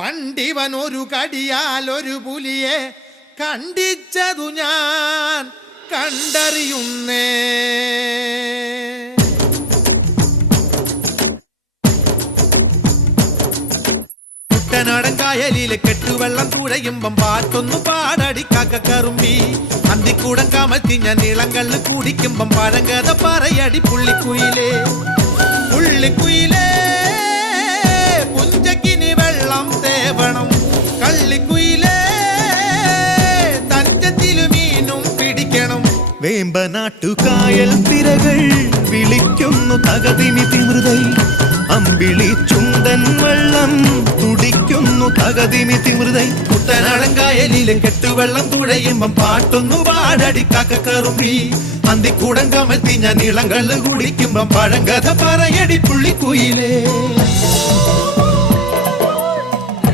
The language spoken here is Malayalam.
പണ്ടിവനൊരു കടിയാൽ ഒരു പുലിയെ കണ്ടിച്ചതു ഞാൻ കണ്ടറിയുന്നേ. കുട്ടനാടൻ കായലിലെ കെട്ടുവെള്ളം തുഴയുമ്പം പാട്ടൊന്നു പാടടി കാക്കക്കറുമ്പി. അന്തിക്കൂടം കമത്തി ഞാൻ ഇളങ്കള്ള് കുടിക്കുമ്പം പഴങ്കഥ പറയടി പുള്ളിക്കുയിലേ. പുള്ളിക്കുയിലേ പുഞ്ചക്കിനി വെള്ളം തേവണം. കള്ളിക്കുയിലേ തഞ്ചത്തിലു മീനും പിടിക്കണം. വേമ്പനാട്ടുകായൽ തിരകൾ വിളിക്കുന്നു തകതിമി തിമൃതൈ. അമ്പിളി ചുണ്ടൻ വെള്ളം തുടിക്കുന്നു തകതിമി തിമൃതൈ. കുട്ടനാടൻ കായലിലെ കെട്ടുവെള്ളം തുഴയുമ്പം പാട്ടൊന്നു പാടടി കാക്കക്കറുമ്പി. അന്തിക്കൂടം കമത്തി ഞാൻ ഇളങ്കള്ള് കുടിക്കുമ്പം പഴങ്കഥ പറയടി പുള്ളിക്കുയിലേ.